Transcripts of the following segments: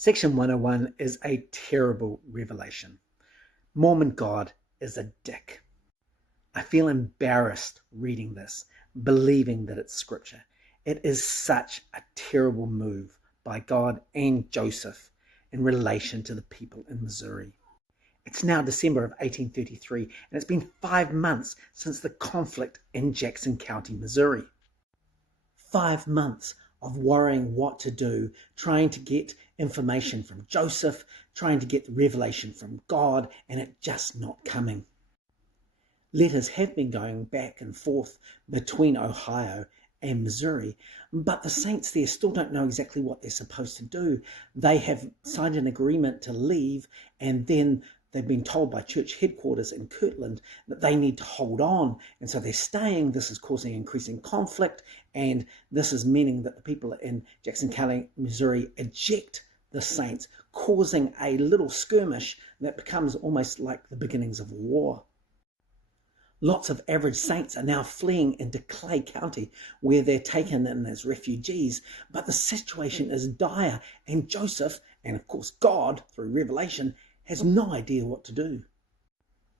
Section 101 is a terrible revelation. Mormon God is a dick. I feel embarrassed reading this, believing that it's scripture. It is such a terrible move by God and Joseph in relation to the people in Missouri. It's now December of 1833, and it's been 5 months since the conflict in Jackson County, Missouri. 5 months of worrying what to do, trying to get information from Joseph, trying to get the revelation from God, and it just not coming. Letters have been going back and forth between Ohio and Missouri, but the saints there still don't know exactly what they're supposed to do. They have signed an agreement to leave, and then they've been told by church headquarters in Kirtland that they need to hold on. And so they're staying. This is causing increasing conflict. And this is meaning that the people in Jackson County, Missouri, eject the saints, causing a little skirmish that becomes almost like the beginnings of war. Lots of average saints are now fleeing into Clay County, where they're taken in as refugees. But the situation is dire, and Joseph, and of course God, through revelation, has no idea what to do.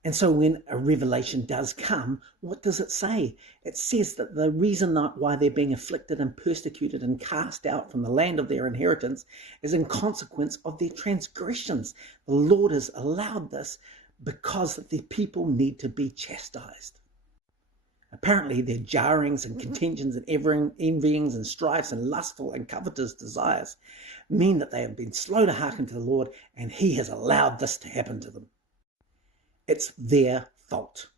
And so when a revelation does come, what does it say? It says that the reason why they're being afflicted and persecuted and cast out from the land of their inheritance is in consequence of their transgressions. The Lord has allowed this because the people need to be chastised. Apparently their jarrings and contentions and envyings and strifes and lustful and covetous desires mean that they have been slow to hearken to the Lord, and he has allowed this to happen to them. It's their fault.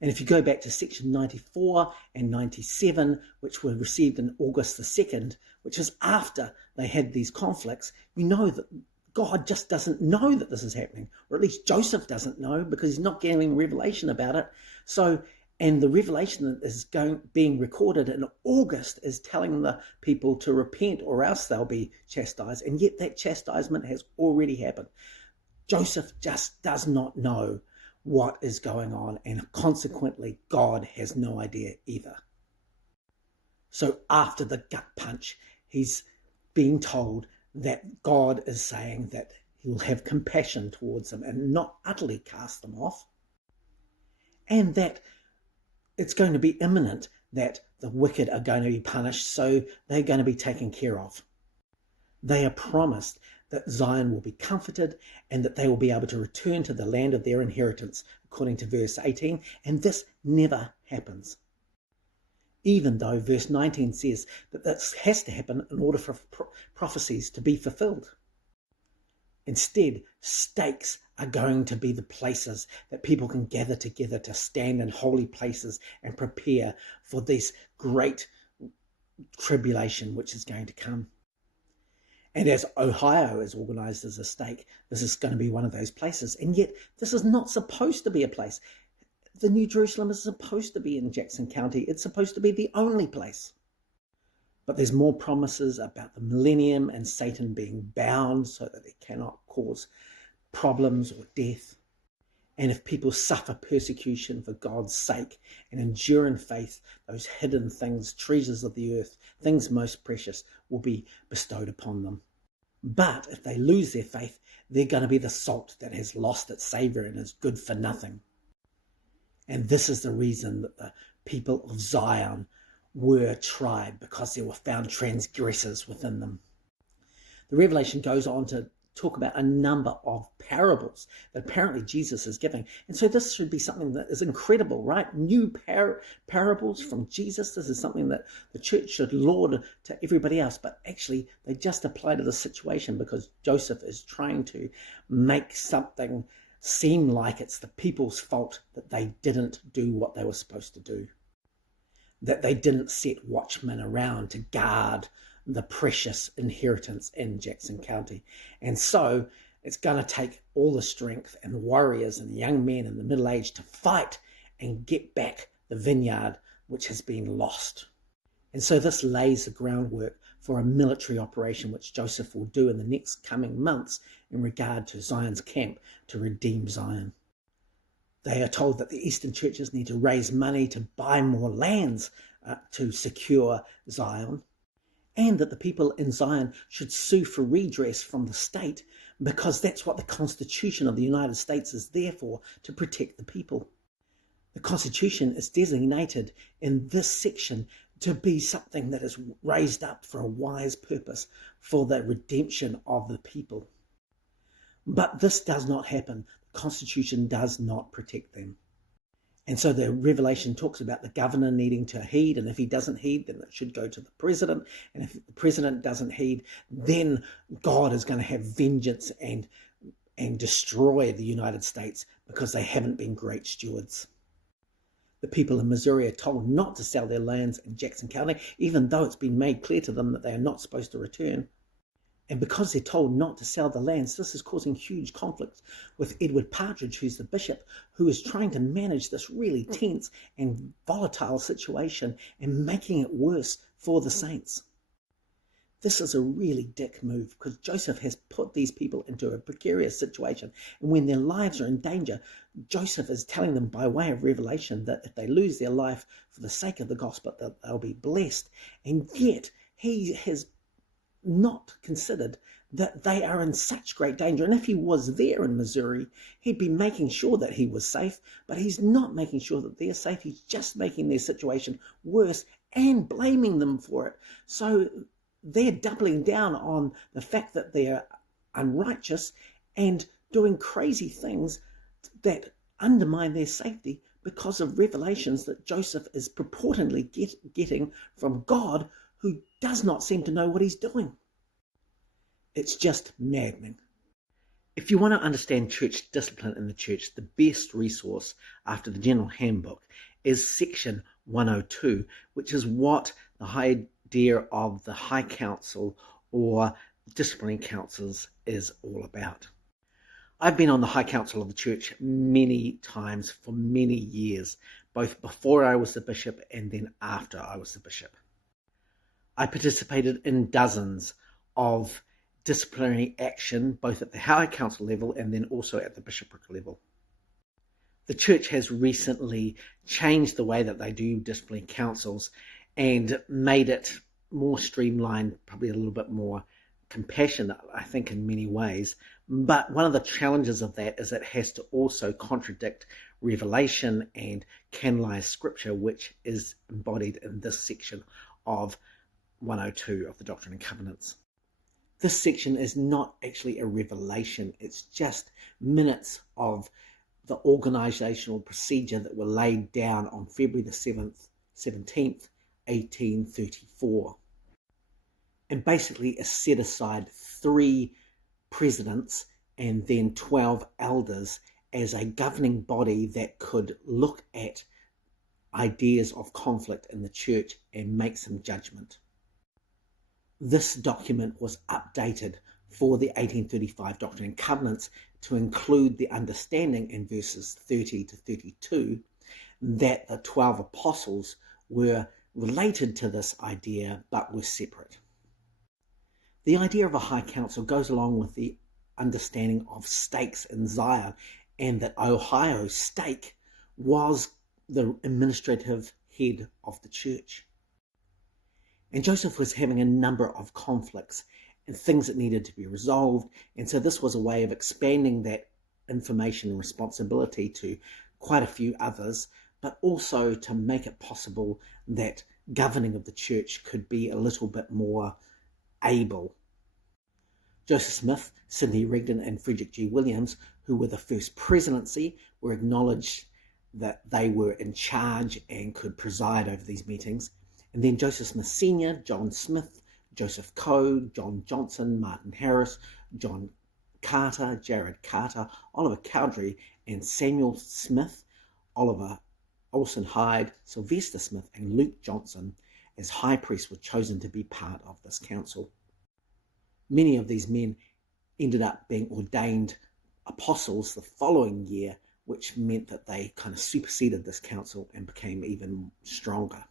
And if you go back to section 94 and 97, which were received in August the 2nd, which is after they had these conflicts, you know that God just doesn't know that this is happening, or at least Joseph doesn't know because he's not getting revelation about it. And the revelation that is being recorded in August is telling the people to repent or else they'll be chastised. And yet that chastisement has already happened. Joseph just does not know what is going on, and consequently God has no idea either. So after the gut punch, he's being told that God is saying that he will have compassion towards them and not utterly cast them off, and that it's going to be imminent that the wicked are going to be punished, so they're going to be taken care of. They are promised that Zion will be comforted and that they will be able to return to the land of their inheritance, according to verse 18, and this never happens. Even though verse 19 says that this has to happen in order for prophecies to be fulfilled. Instead, stakes are going to be the places that people can gather together to stand in holy places and prepare for this great tribulation which is going to come. And as Ohio is organized as a stake, this is going to be one of those places. And yet, this is not supposed to be a place. The New Jerusalem is supposed to be in Jackson County. It's supposed to be the only place. But there's more promises about the millennium and Satan being bound so that it cannot cause problems or death. And if people suffer persecution for God's sake and endure in faith, those hidden things, treasures of the earth, things most precious, will be bestowed upon them. But if they lose their faith, they're going to be the salt that has lost its savour and is good for nothing. And this is the reason that the people of Zion were tried, because there were found transgressors within them. The Revelation goes on to talk about a number of parables that apparently Jesus is giving. And so this should be something that is incredible, right? New parables from Jesus. This is something that the church should laud to everybody else. But actually, they just apply to the situation because Joseph is trying to make something seem like it's the people's fault that they didn't do what they were supposed to do, that they didn't set watchmen around to guard the precious inheritance in Jackson County. And so it's going to take all the strength and the warriors and the young men and the middle age to fight and get back the vineyard which has been lost. And so this lays the groundwork for a military operation which Joseph will do in the next coming months in regard to Zion's camp to redeem Zion. They are told that the Eastern churches need to raise money to buy more lands to secure Zion. and that the people in Zion should sue for redress from the state, because that's what the Constitution of the United States is there for, to protect the people. The Constitution is designated in this section to be something that is raised up for a wise purpose, for the redemption of the people. But this does not happen. The Constitution does not protect them. And so the Revelation talks about the governor needing to heed, and if he doesn't heed, then it should go to the president. And if the president doesn't heed, then God is going to have vengeance and destroy the United States because they haven't been great stewards. The people in Missouri are told not to sell their lands in Jackson County, even though it's been made clear to them that they are not supposed to return. And because they're told not to sell the lands, this is causing huge conflict with Edward Partridge, who's the bishop, who is trying to manage this really tense and volatile situation and making it worse for the saints. This is a really dick move, because Joseph has put these people into a precarious situation. And when their lives are in danger, Joseph is telling them by way of revelation that if they lose their life for the sake of the gospel, that they'll be blessed. And yet he has not considered that they are in such great danger. And if he was there in Missouri, he'd be making sure that he was safe, but he's not making sure that they're safe. He's just making their situation worse and blaming them for it. So they're doubling down on the fact that they're unrighteous and doing crazy things that undermine their safety because of revelations that Joseph is purportedly getting from God, who does not seem to know what he's doing. It's just maddening. If you want to understand church discipline in the church, the best resource after the General Handbook is section 102, which is what the idea of the High Council or disciplining councils is all about. I've been on the High Council of the Church many times for many years, both before I was the bishop and then after I was the bishop. I participated in dozens of disciplinary action, both at the High Council level and then also at the bishopric level. The church has recently changed the way that they do disciplinary councils and made it more streamlined, probably a little bit more compassionate, I think, in many ways. But one of the challenges of that is it has to also contradict revelation and canonize scripture, which is embodied in this section of 102 of the Doctrine and Covenants. This section is not actually a revelation. It's just minutes of the organizational procedure that were laid down on February the 17th, 1834. And basically it set aside 3 presidents and then 12 elders as a governing body that could look at ideas of conflict in the church and make some judgment. This document was updated for the 1835 Doctrine and Covenants to include the understanding in verses 30 to 32 that the 12 apostles were related to this idea but were separate. The idea of a high council goes along with the understanding of stakes in Zion, and that Ohio stake was the administrative head of the church. And Joseph was having a number of conflicts and things that needed to be resolved. And so this was a way of expanding that information and responsibility to quite a few others, but also to make it possible that governing of the church could be a little bit more able. Joseph Smith, Sidney Rigdon, and Frederick G. Williams, who were the first presidency, were acknowledged that they were in charge and could preside over these meetings. And then Joseph Smith Sr., John Smith, Joseph Coe, John Johnson, Martin Harris, John Carter, Jared Carter, Oliver Cowdery, and Samuel Smith, Oliver Olson Hyde, Sylvester Smith, and Luke Johnson as high priests were chosen to be part of this council. Many of these men ended up being ordained apostles the following year, which meant that they kind of superseded this council and became even stronger.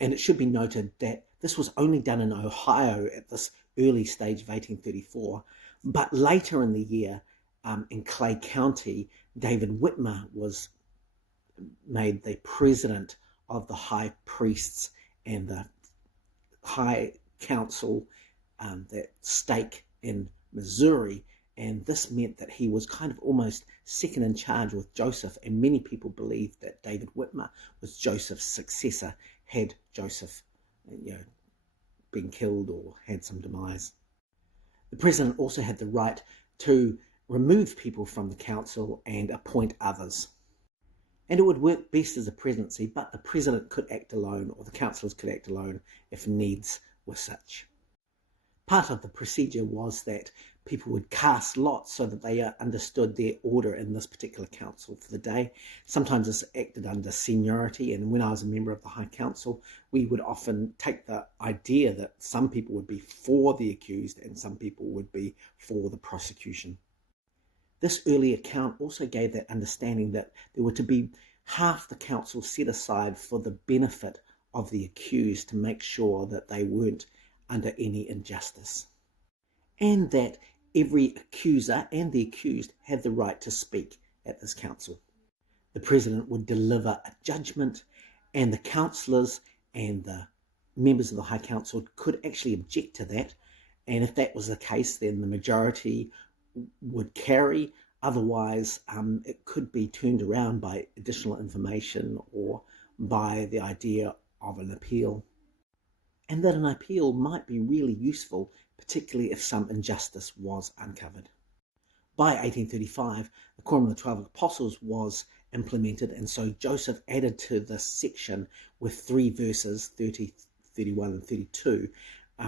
And it should be noted that this was only done in Ohio at this early stage of 1834, but later in the year, in Clay County, David Whitmer was made the president of the high priests and the high council, that stake in Missouri, and this meant that he was kind of almost second in charge with Joseph, and many people believed that David Whitmer was Joseph's successor had Joseph been killed or had some demise. The president also had the right to remove people from the council and appoint others. And it would work best as a presidency, but the president could act alone, or the councillors could act alone if needs were such. Part of the procedure was that people would cast lots so that they understood their order in this particular council for the day. Sometimes this acted under seniority, and when I was a member of the High Council, we would often take the idea that some people would be for the accused and some people would be for the prosecution. This early account also gave that understanding that there were to be half the council set aside for the benefit of the accused to make sure that they weren't under any injustice, and that every accuser and the accused had the right to speak at this council. The president would deliver a judgment, and the councillors and the members of the High Council could actually object to that, and if that was the case, then the majority would carry. Otherwise, it could be turned around by additional information or by the idea of an appeal. And that an appeal might be really useful, particularly if some injustice was uncovered. By 1835, the Quorum of the 12 Apostles was implemented, and so Joseph added to this section with 3 verses, 30, 31 and 32,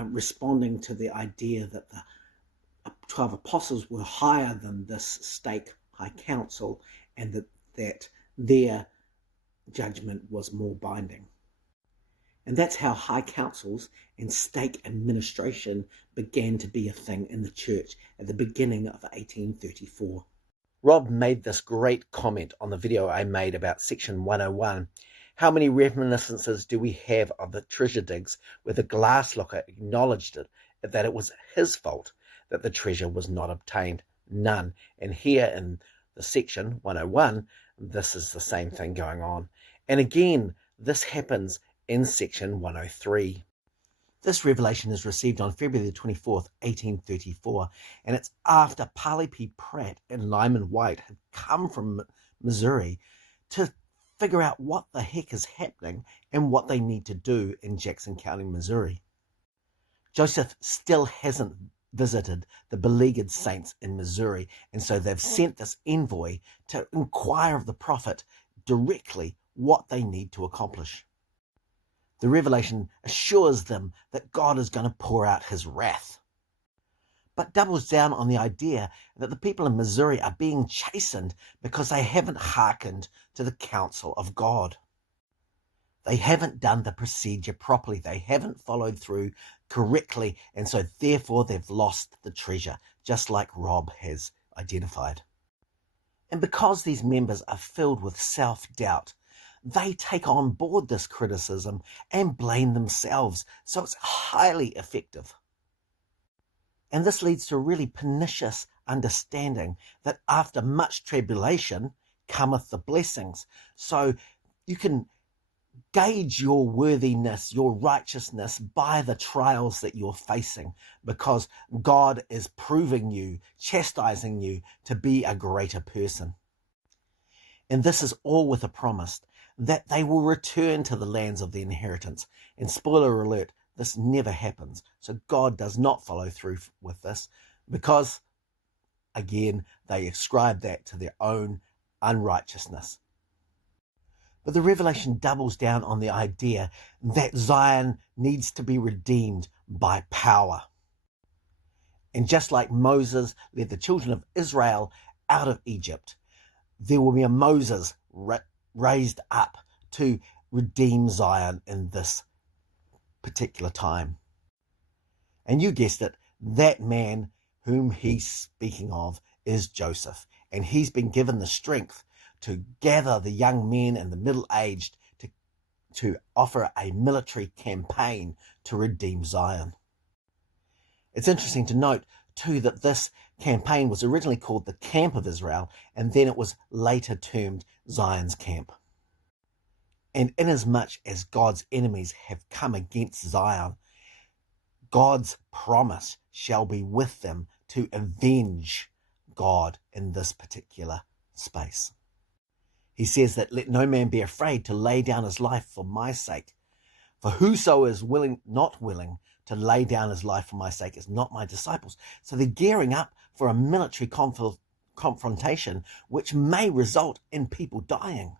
responding to the idea that the 12 apostles were higher than this stake High Council, and that their judgment was more binding. And that's how high councils and stake administration began to be a thing in the church at the beginning of 1834. Rob made this great comment on the video I made about section 101. How many reminiscences do we have of the treasure digs where the glass looker acknowledged that it was his fault that the treasure was not obtained? None. And here in the section 101, this is the same thing going on. And again, this happens in section 103. This revelation is received on February the 24th, 1834, and it's after Parley P. Pratt and Lyman White have come from Missouri to figure out what the heck is happening and what they need to do in Jackson County, Missouri. Joseph still hasn't visited the beleaguered saints in Missouri, and so they've sent this envoy to inquire of the prophet directly what they need to accomplish. The revelation assures them that God is going to pour out his wrath, but doubles down on the idea that the people in Missouri are being chastened because they haven't hearkened to the counsel of God. They haven't done the procedure properly. They haven't followed through correctly, and so therefore they've lost the treasure, just like Rob has identified. And because these members are filled with self-doubt, they take on board this criticism and blame themselves, so it's highly effective. And this leads to a really pernicious understanding that after much tribulation cometh the blessings. So you can gauge your worthiness, your righteousness by the trials that you're facing, because God is proving you, chastising you to be a greater person. And this is all with a promise that they will return to the lands of the inheritance. And spoiler alert, this never happens. So God does not follow through with this because, again, they ascribe that to their own unrighteousness. But the revelation doubles down on the idea that Zion needs to be redeemed by power. And just like Moses led the children of Israel out of Egypt, there will be a Moses raised up to redeem Zion in this particular time. And you guessed it, that man whom he's speaking of is Joseph. And he's been given the strength to gather the young men and the middle-aged to offer a military campaign to redeem Zion. It's interesting to note, too, that this campaign was originally called the Camp of Israel, and then it was later termed Zion's Camp. And inasmuch as God's enemies have come against Zion, God's promise shall be with them to avenge God in this particular space. He says that let no man be afraid to lay down his life for my sake. For whoso is not willing to lay down his life for my sake is not my disciples. So they're gearing up for a military confrontation, which may result in people dying.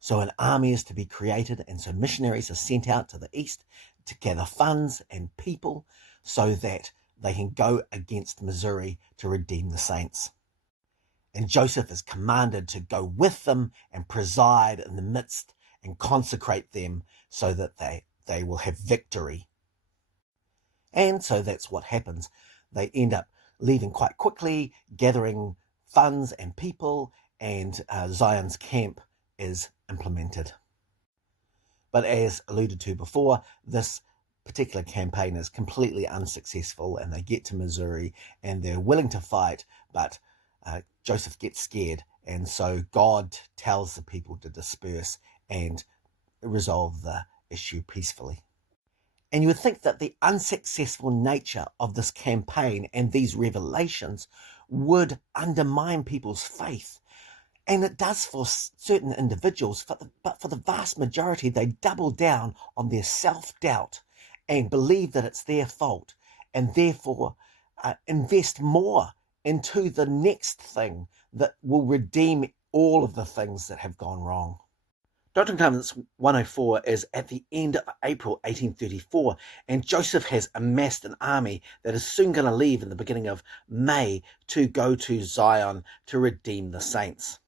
So an army is to be created, and so missionaries are sent out to the east to gather funds and people so that they can go against Missouri to redeem the saints. And Joseph is commanded to go with them and preside in the midst and consecrate them so that they will have victory. And so that's what happens. They end up leaving quite quickly, gathering funds and people, and Zion's camp is implemented. But as alluded to before, this particular campaign is completely unsuccessful, and they get to Missouri and they're willing to fight, but Joseph gets scared, and so God tells the people to disperse and resolve the issue peacefully. And you would think that the unsuccessful nature of this campaign and these revelations would undermine people's faith. And it does for certain individuals, but for the vast majority, they double down on their self-doubt and believe that it's their fault, and therefore invest more into the next thing that will redeem all of the things that have gone wrong. Doctrine and Covenants 104 is at the end of April 1834, and Joseph has amassed an army that is soon going to leave in the beginning of May to go to Zion to redeem the saints.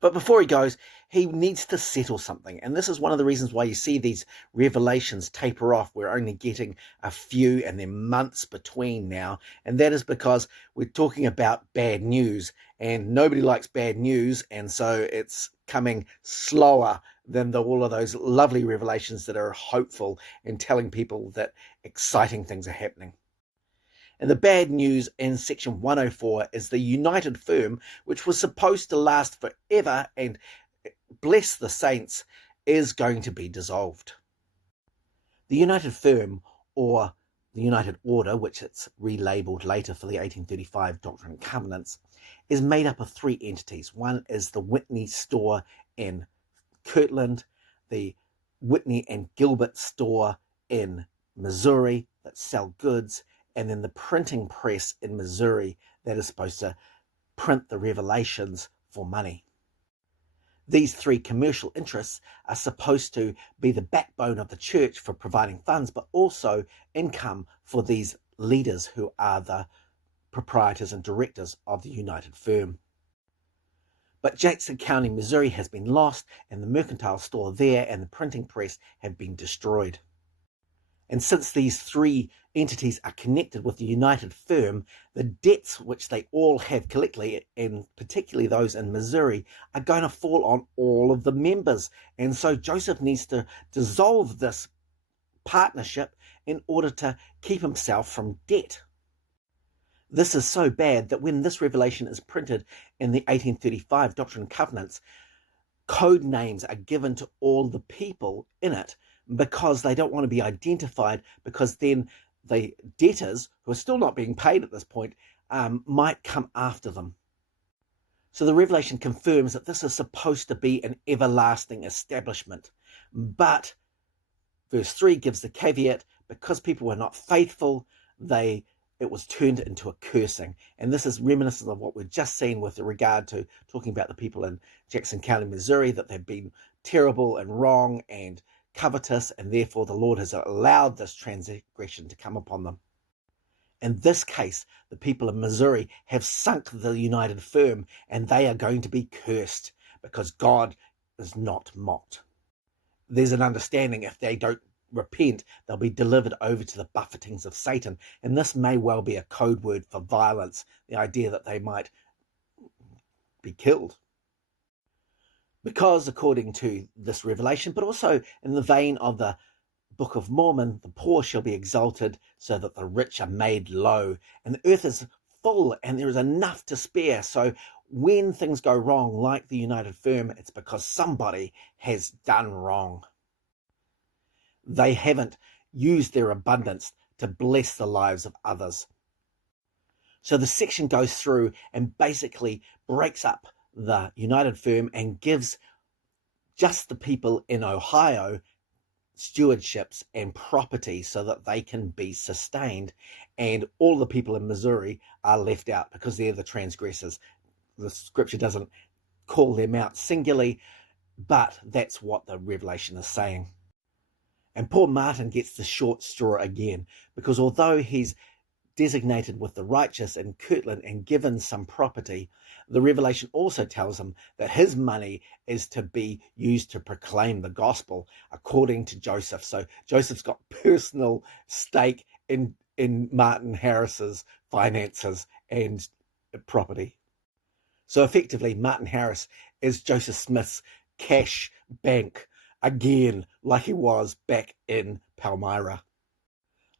But before he goes, he needs to settle something. And this is one of the reasons why you see these revelations taper off. We're only getting a few and then months between now. And that is because we're talking about bad news. And nobody likes bad news. And so it's coming slower than all of those lovely revelations that are hopeful and telling people that exciting things are happening. And the bad news in section 104 is the United Firm, which was supposed to last forever and bless the saints, is going to be dissolved. The United Firm, or the United Order, which it's relabeled later for the 1835 Doctrine and Covenants, is made up of three entities. One is the Whitney store in Kirtland, the Whitney and Gilbert store in Missouri that sell goods, and then the printing press in Missouri that is supposed to print the revelations for money. These three commercial interests are supposed to be the backbone of the church for providing funds, but also income for these leaders who are the proprietors and directors of the United Firm. But Jackson County, Missouri has been lost, and the mercantile store there and the printing press have been destroyed. And since these three entities are connected with the United Firm, the debts which they all have collectively, and particularly those in Missouri, are going to fall on all of the members. And so Joseph needs to dissolve this partnership in order to keep himself from debt. This is so bad that when this revelation is printed in the 1835 Doctrine and Covenants, code names are given to all the people in it because they don't want to be identified, because then the debtors, who are still not being paid at this point, might come after them. So the revelation confirms that this is supposed to be an everlasting establishment. But verse 3 gives the caveat, because people were not faithful, it was turned into a cursing. And this is reminiscent of what we've just seen with regard to talking about the people in Jackson County, Missouri, that they've been terrible and wrong and covetous, and therefore the Lord has allowed this transgression to come upon them. In this case, the people of Missouri have sunk the United Firm, and they are going to be cursed because God is not mocked. There's an understanding if they don't repent, they'll be delivered over to the buffetings of Satan. And this may well be a code word for violence, the idea that they might be killed. Because according to this revelation, but also in the vein of the Book of Mormon, the poor shall be exalted so that the rich are made low. And the earth is full and there is enough to spare. So when things go wrong, like the United Firm, it's because somebody has done wrong. They haven't use their abundance to bless the lives of others. So the section goes through and basically breaks up the United Firm and gives just the people in Ohio stewardships and property so that they can be sustained, and all the people in Missouri are left out because they're the transgressors. The scripture doesn't call them out singularly, but that's what the Revelation is saying. And poor Martin gets the short straw again, because although he's designated with the righteous in Kirtland and given some property, the Revelation also tells him that his money is to be used to proclaim the gospel according to Joseph. So Joseph's got personal stake in Martin Harris's finances and property. So effectively, Martin Harris is Joseph Smith's cash bank again, like he was back in Palmyra.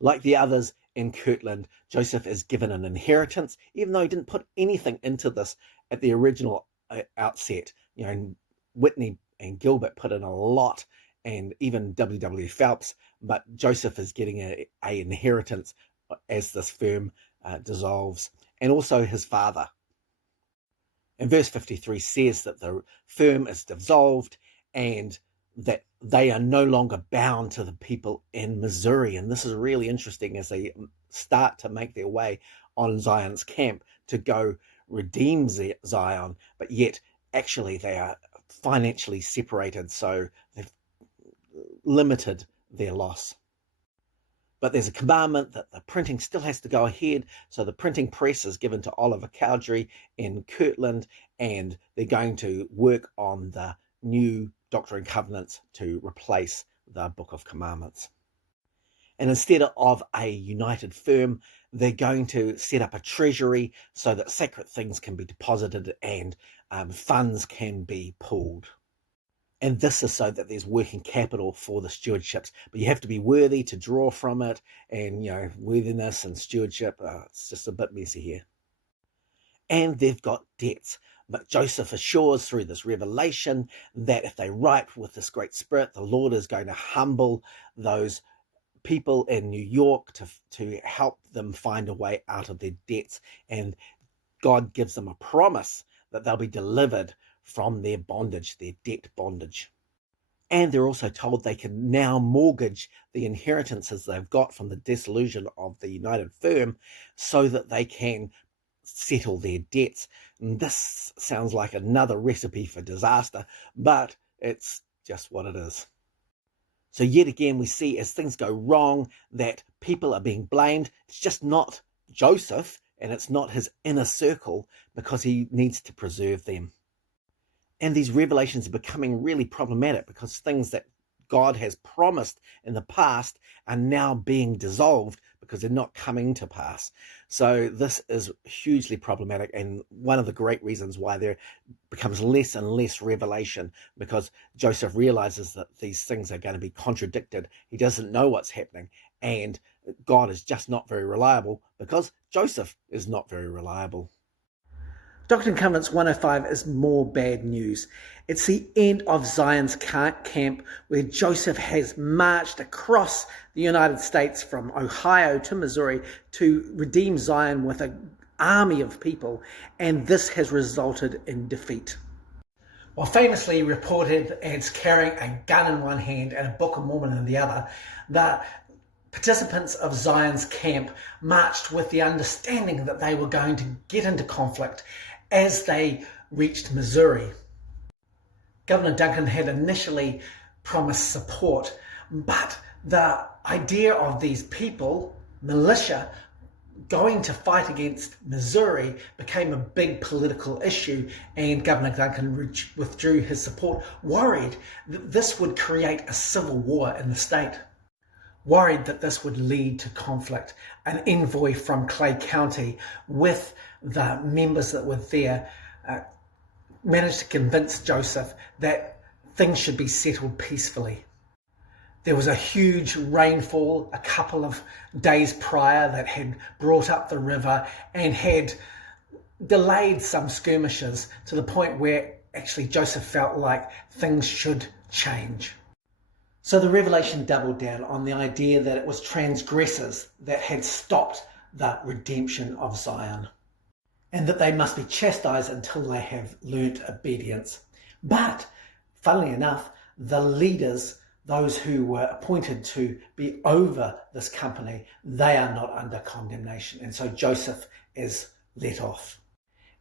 Like the others in Kirtland, Joseph is given an inheritance, even though he didn't put anything into this at the original outset. You know, Whitney and Gilbert put in a lot, and even W.W. Phelps, but Joseph is getting an inheritance as this firm dissolves, and also his father. And verse 53 says that the firm is dissolved and that they are no longer bound to the people in Missouri. And this is really interesting as they start to make their way on Zion's camp to go redeem Zion, but yet actually they are financially separated, so they've limited their loss. But there's a commandment that the printing still has to go ahead, so the printing press is given to Oliver Cowdery in Kirtland, and they're going to work on the new Doctrine and Covenants to replace the Book of Commandments. And instead of a united firm, they're going to set up a treasury so that sacred things can be deposited and funds can be pooled. And this is so that there's working capital for the stewardships, but you have to be worthy to draw from it, and worthiness and stewardship, it's just a bit messy here. And they've got debts. But Joseph assures through this revelation that if they write with this great spirit, the Lord is going to humble those people in New York to help them find a way out of their debts. And God gives them a promise that they'll be delivered from their bondage, their debt bondage. And they're also told they can now mortgage the inheritances they've got from the dissolution of the United Firm so that they can settle their debts. And this sounds like another recipe for disaster, but it's just what it is. So yet again, we see as things go wrong that people are being blamed. It's just not Joseph, and it's not his inner circle, because he needs to preserve them. And these revelations are becoming really problematic because things that God has promised in the past are now being dissolved because they're not coming to pass. So this is hugely problematic, and one of the great reasons why there becomes less and less revelation, because Joseph realizes that these things are going to be contradicted. He doesn't know what's happening, and God is just not very reliable because Joseph is not very reliable. Doctrine and Covenants 105 is more bad news. It's the end of Zion's camp, where Joseph has marched across the United States from Ohio to Missouri to redeem Zion with an army of people, and this has resulted in defeat. While famously reported as carrying a gun in one hand and a Book of Mormon in the other, the participants of Zion's camp marched with the understanding that they were going to get into conflict as they reached Missouri. Governor Duncan had initially promised support, but the idea of these people, militia, going to fight against Missouri became a big political issue, and Governor Duncan withdrew his support, worried that this would create a civil war in the state. Worried that this would lead to conflict. An envoy from Clay County with the members that were there managed to convince Joseph that things should be settled peacefully. There was a huge rainfall a couple of days prior that had brought up the river and had delayed some skirmishes to the point where actually Joseph felt like things should change. So the revelation doubled down on the idea that it was transgressors that had stopped the redemption of Zion, and that they must be chastised until they have learnt obedience. But, funnily enough, the leaders, those who were appointed to be over this company, they are not under condemnation. And so Joseph is let off.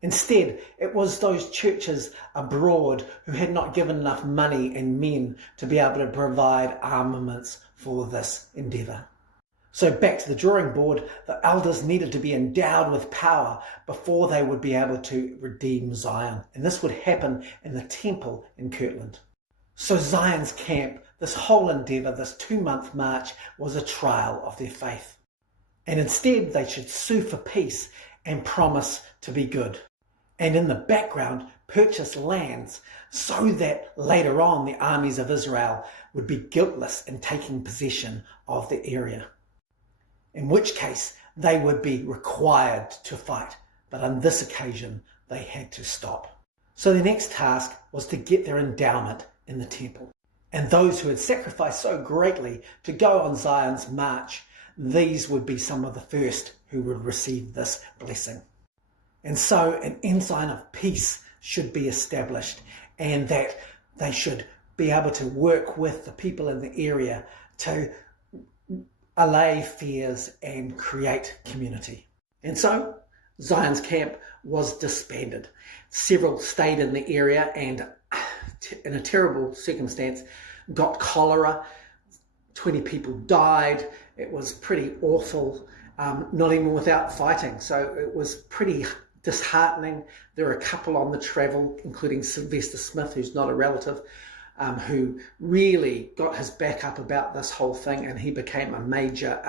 Instead, it was those churches abroad who had not given enough money and men to be able to provide armaments for this endeavour. So back to the drawing board, the elders needed to be endowed with power before they would be able to redeem Zion. And this would happen in the temple in Kirtland. So Zion's camp, this whole endeavour, this 2-month march, was a trial of their faith. And instead they should sue for peace and promise to be good. And in the background, purchase lands so that later on the armies of Israel would be guiltless in taking possession of the area. In which case they would be required to fight, but on this occasion they had to stop. So the next task was to get their endowment in the temple. And those who had sacrificed so greatly to go on Zion's march, these would be some of the first who would receive this blessing. And so an ensign of peace should be established, and that they should be able to work with the people in the area to allay fears and create community. And so Zion's camp was disbanded. Several stayed in the area and in a terrible circumstance got cholera. 20 people died. It was pretty awful, not even without fighting. So it was pretty disheartening. There were a couple on the travel, including Sylvester Smith, who's not a relative, who really got his back up about this whole thing, and he became a major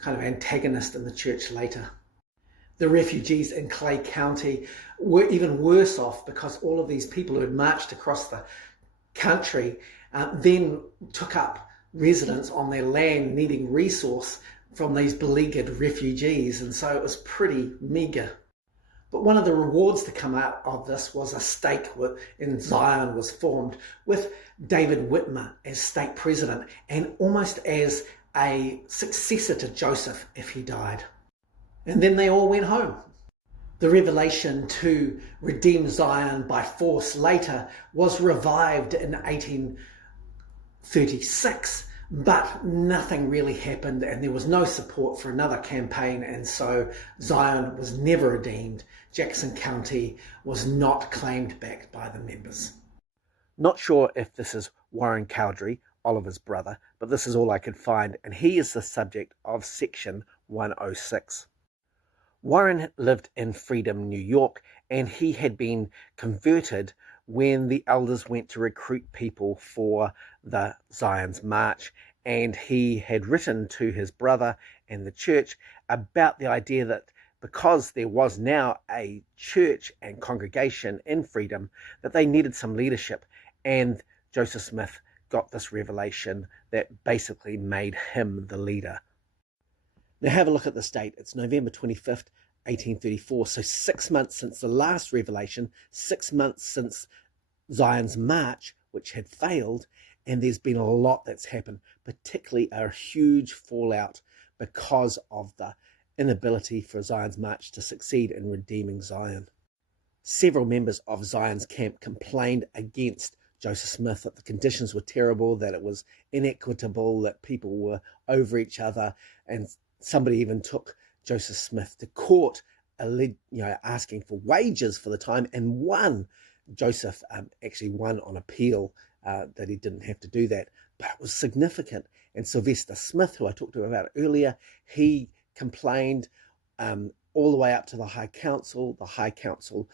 kind of antagonist in the church later. The refugees in Clay County were even worse off because all of these people who had marched across the country then took up residence on their land, needing resource from these beleaguered refugees, and so it was pretty meagre. But one of the rewards to come out of this was a stake in Zion was formed with David Whitmer as stake president and almost as a successor to Joseph if he died. And then they all went home. The revelation to redeem Zion by force later was revived in 1836, but nothing really happened and there was no support for another campaign, and so Zion was never redeemed. Jackson County was not claimed back by the members. Not sure if this is Warren Cowdery, Oliver's brother, but this is all I could find, and he is the subject of section 106. Warren lived in Freedom, New York, and he had been converted when the elders went to recruit people for the Zion's March, and he had written to his brother and the church about the idea that because there was now a church and congregation in Freedom, that they needed some leadership, and Joseph Smith got this revelation that basically made him the leader. Now have a look at this date. It's November 25th, 1834, so 6 months since the last revelation, 6 months since Zion's March, which had failed, and there's been a lot that's happened, particularly a huge fallout because of the inability for Zion's March to succeed in redeeming Zion. Several members of Zion's camp complained against Joseph Smith that the conditions were terrible, that it was inequitable, that people were over each other, and somebody even took Joseph Smith to court, asking for wages for the time, and won. Joseph actually won on appeal that he didn't have to do that, but it was significant. And Sylvester Smith, who I talked about earlier, he complained all the way up to the High Council. The High Council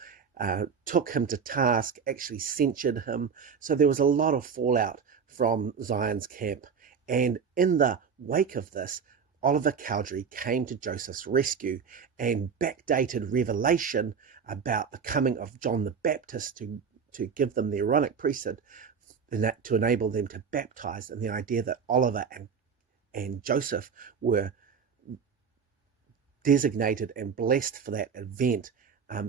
took him to task, actually censured him. So there was a lot of fallout from Zion's camp. And in the wake of this, Oliver Cowdery came to Joseph's rescue and backdated revelation about the coming of John the Baptist to give them the Aaronic priesthood, and that to enable them to baptize, and the idea that Oliver and Joseph were designated and blessed for that event.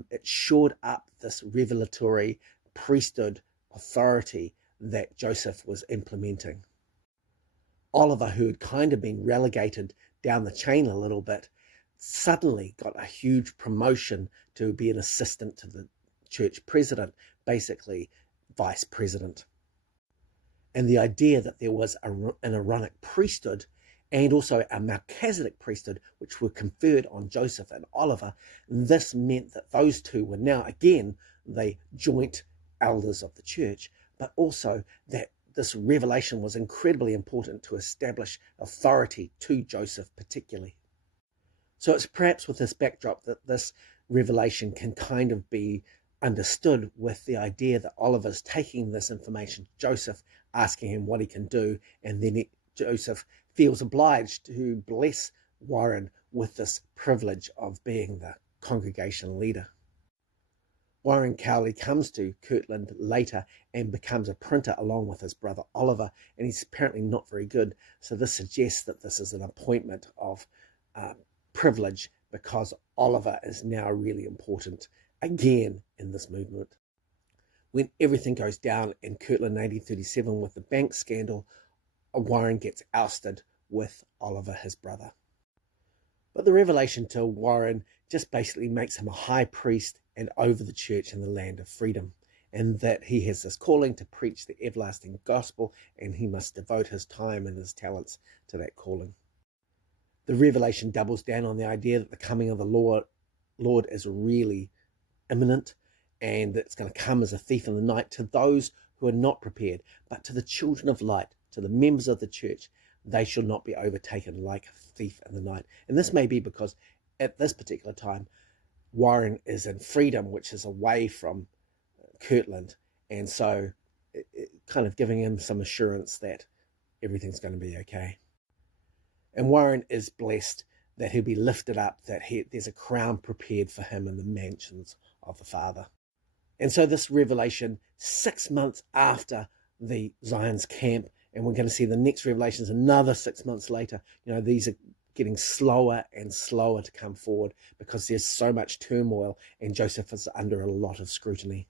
It shored up this revelatory priesthood authority that Joseph was implementing. Oliver, who had kind of been relegated down the chain a little bit, suddenly got a huge promotion to be an assistant to the church president, basically vice president. And the idea that there was an Aaronic priesthood and also a Melchizedek priesthood, which were conferred on Joseph and Oliver, this meant that those two were now again the joint elders of the church, but also that this revelation was incredibly important to establish authority to Joseph particularly. So it's perhaps with this backdrop that this revelation can kind of be understood with the idea that Oliver's taking this information to Joseph, asking him what he can do, and then Joseph feels obliged to bless Warren with this privilege of being the congregation leader. Warren Cowley comes to Kirtland later and becomes a printer along with his brother Oliver, and he's apparently not very good, so this suggests that this is an appointment of privilege because Oliver is now really important again in this movement. When everything goes down in Kirtland in 1837 with the bank scandal, Warren gets ousted with Oliver, his brother. But the revelation to Warren just basically makes him a high priest and over the church in the land of freedom, and that he has this calling to preach the everlasting gospel, and he must devote his time and his talents to that calling. The revelation doubles down on the idea that the coming of the Lord is really imminent, and that it's going to come as a thief in the night to those who are not prepared, but to the children of light, to the members of the church, they shall not be overtaken like a thief in the night. And this may be because at this particular time, Warren is in freedom, which is away from Kirtland, and so it kind of giving him some assurance that everything's going to be okay. And Warren is blessed that he'll be lifted up, that there's a crown prepared for him in the mansions of the Father. And so this revelation, 6 months after the Zion's camp, and we're going to see the next revelations another 6 months later, these are getting slower and slower to come forward because there's so much turmoil and Joseph is under a lot of scrutiny.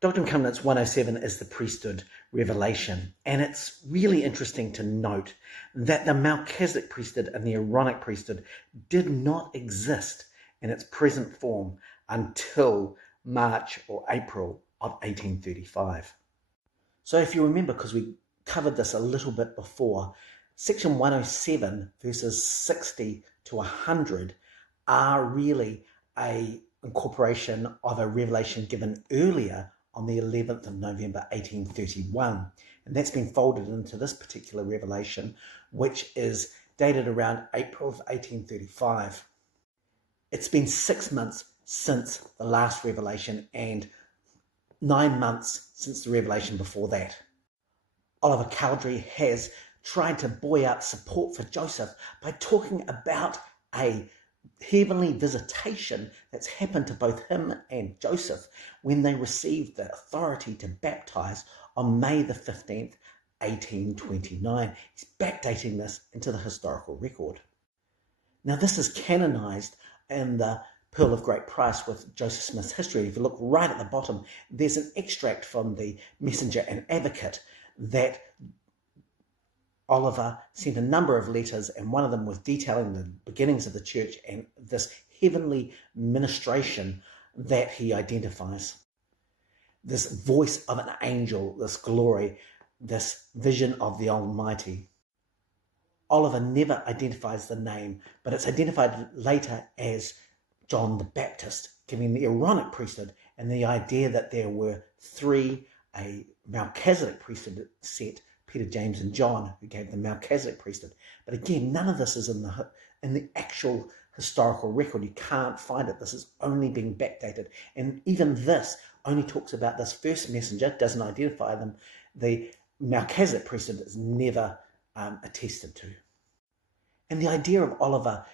Doctrine and Covenants 107 is the priesthood revelation, and it's really interesting to note that the Melchizedek priesthood and the Aaronic priesthood did not exist in its present form until March or April of 1835. So if you remember, because we covered this a little bit before, Section 107 verses 60 to 100 are really an incorporation of a revelation given earlier on the 11th of November 1831. And that's been folded into this particular revelation, which is dated around April of 1835. It's been 6 months since the last revelation and 9 months since the revelation before that. Oliver Cowdery has tried to buoy up support for Joseph by talking about a heavenly visitation that's happened to both him and Joseph when they received the authority to baptize on May the 15th, 1829. He's backdating this into the historical record. Now this is canonized in the Pearl of Great Price with Joseph Smith's history. If you look right at the bottom, there's an extract from the Messenger and Advocate that Oliver sent a number of letters, and one of them was detailing the beginnings of the church and this heavenly ministration that he identifies. This voice of an angel, this glory, this vision of the Almighty. Oliver never identifies the name, but it's identified later as John the Baptist, giving the Aaronic priesthood and the idea that there were three, a Melchizedek priesthood set, Peter, James, and John, who gave the Melchizedek priesthood. But again, none of this is in the actual historical record. You can't find it. This is only being backdated. And even this only talks about this first messenger, doesn't identify them. The Melchizedek priesthood is never attested to. And the idea of Oliver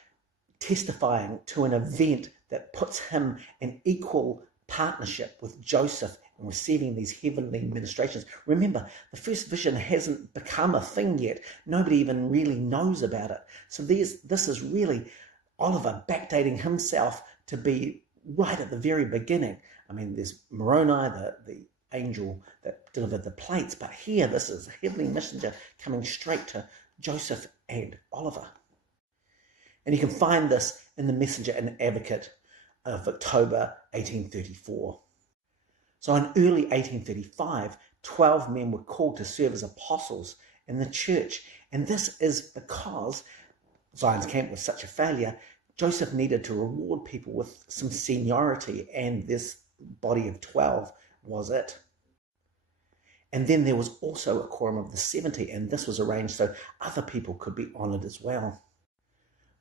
testifying to an event that puts him in equal partnership with Joseph and receiving these heavenly ministrations. Remember, the first vision hasn't become a thing yet. Nobody even really knows about it. So this is really Oliver backdating himself to be right at the very beginning. I mean, there's Moroni, the angel that delivered the plates, but here this is a heavenly messenger coming straight to Joseph and Oliver. And you can find this in the Messenger and Advocate of October 1834. So in early 1835, 12 men were called to serve as apostles in the church. And this is because Zion's Camp was such a failure. Joseph needed to reward people with some seniority, and this body of 12 was it. And then there was also a quorum of the 70, and this was arranged so other people could be honoured as well.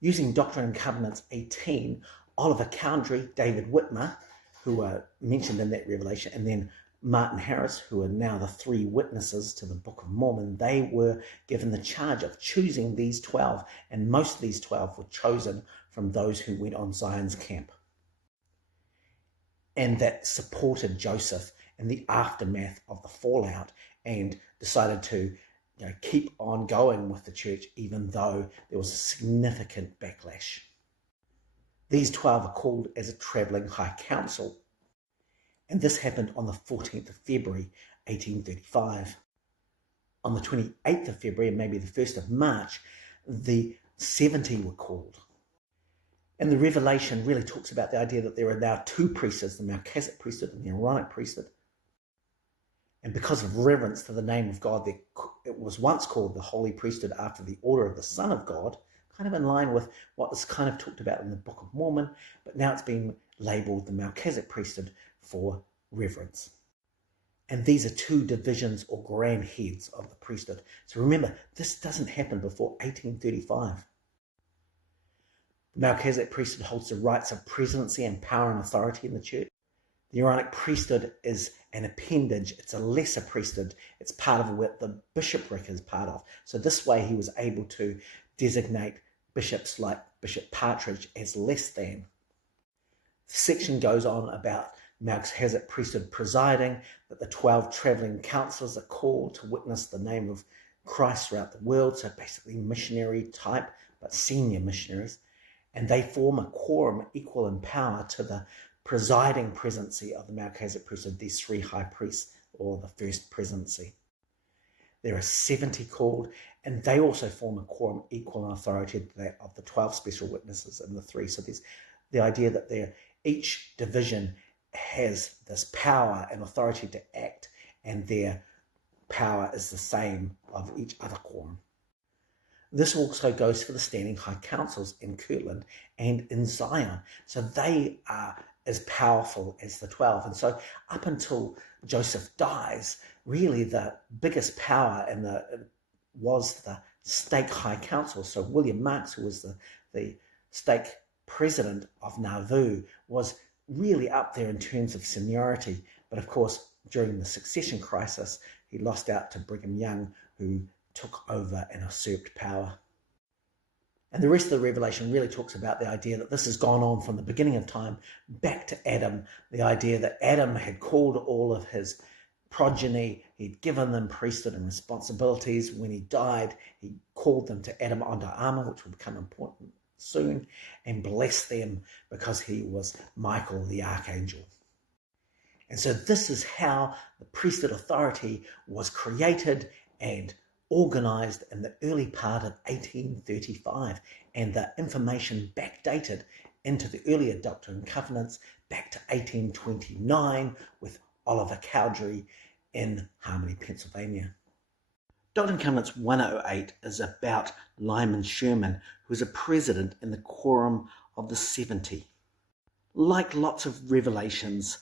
Using Doctrine and Covenants 18, Oliver Cowdery, David Whitmer, who are mentioned in that revelation, and then Martin Harris, who are now the three witnesses to the Book of Mormon, they were given the charge of choosing these 12, and most of these 12 were chosen from those who went on Zion's Camp and that supported Joseph in the aftermath of the fallout and decided to keep on going with the church even though there was a significant backlash. These 12 are called as a travelling high council, and this happened on the 14th of February 1835. On the 28th of February and maybe the 1st of March, the 70 were called. And the Revelation really talks about the idea that there are now two priesthoods, the Melchizedek priesthood and the Aaronic priesthood. And because of reverence to the name of God, it was once called the Holy Priesthood after the order of the Son of God, kind of in line with what is kind of talked about in the Book of Mormon, but now it's been labelled the Melchizedek priesthood for reverence. And these are two divisions or grand heads of the priesthood. So remember, this doesn't happen before 1835. The Melchizedek priesthood holds the rights of presidency and power and authority in the church. The Aaronic priesthood is an appendage. It's a lesser priesthood. It's part of what the bishopric is part of. So this way he was able to designate bishops like Bishop Partridge as less than. The section goes on about Melchizedek priesthood presiding, that the 12 travelling councillors are called to witness the name of Christ throughout the world, so basically missionary type, but senior missionaries, and they form a quorum equal in power to the presiding presidency of the Melchizedek priesthood, these three high priests, or the first presidency. There are 70 called, and they also form a quorum equal in authority to that of the 12 special witnesses and the three. So there's the idea that each division has this power and authority to act, and their power is the same of each other quorum. This also goes for the standing high councils in Kirtland and in Zion. So they are as powerful as the 12. And so up until Joseph dies, really the biggest power was the stake high council. So William Marks, who was the stake president of Nauvoo, was really up there in terms of seniority. But of course, during the succession crisis, he lost out to Brigham Young, who took over and usurped power. And the rest of the Revelation really talks about the idea that this has gone on from the beginning of time back to Adam, the idea that Adam had called all of his progeny, he'd given them priesthood and responsibilities. When he died, he called them to Adam under armor, which will become important soon, and blessed them because he was Michael the archangel. And so this is how the priesthood authority was created and organised in the early part of 1835, and the information backdated into the earlier Doctrine and Covenants back to 1829 with Oliver Cowdery in Harmony, Pennsylvania. Doctrine and Covenants 108 is about Lyman Sherman, who is a president in the Quorum of the 70. Like lots of revelations,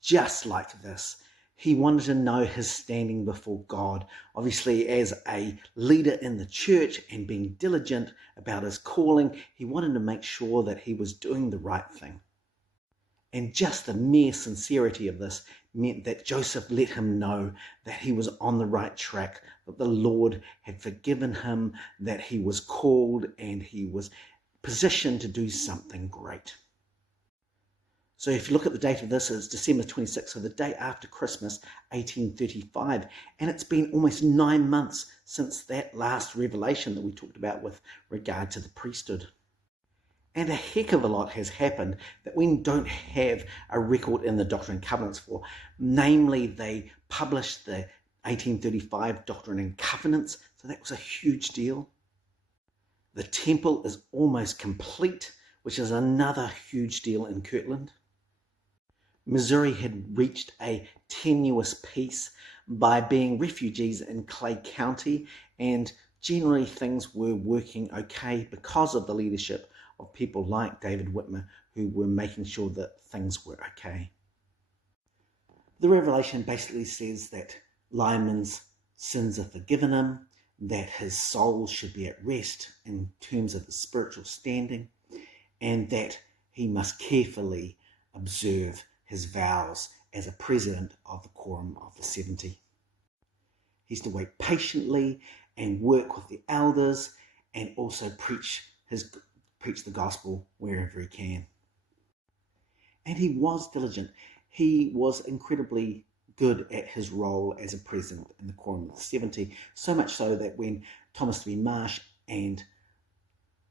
just like this, he wanted to know his standing before God, obviously as a leader in the church and being diligent about his calling. He wanted to make sure that he was doing the right thing. And just the mere sincerity of this meant that Joseph let him know that he was on the right track, that the Lord had forgiven him, that he was called and he was positioned to do something great. So if you look at the date of this, it's December 26th, so the day after Christmas, 1835. And it's been almost 9 months since that last revelation that we talked about with regard to the priesthood. And a heck of a lot has happened that we don't have a record in the Doctrine and Covenants for. Namely, they published the 1835 Doctrine and Covenants, so that was a huge deal. The temple is almost complete, which is another huge deal in Kirtland. Missouri had reached a tenuous peace by being refugees in Clay County, and generally things were working okay because of the leadership of people like David Whitmer, who were making sure that things were okay. The Revelation basically says that Lyman's sins are forgiven him, that his soul should be at rest in terms of the spiritual standing, and that he must carefully observe his vows as a president of the Quorum of the 70. He's to wait patiently and work with the elders and also preach the gospel wherever he can. And he was diligent. He was incredibly good at his role as a president in the Quorum of the 70, so much so that when Thomas B. Marsh and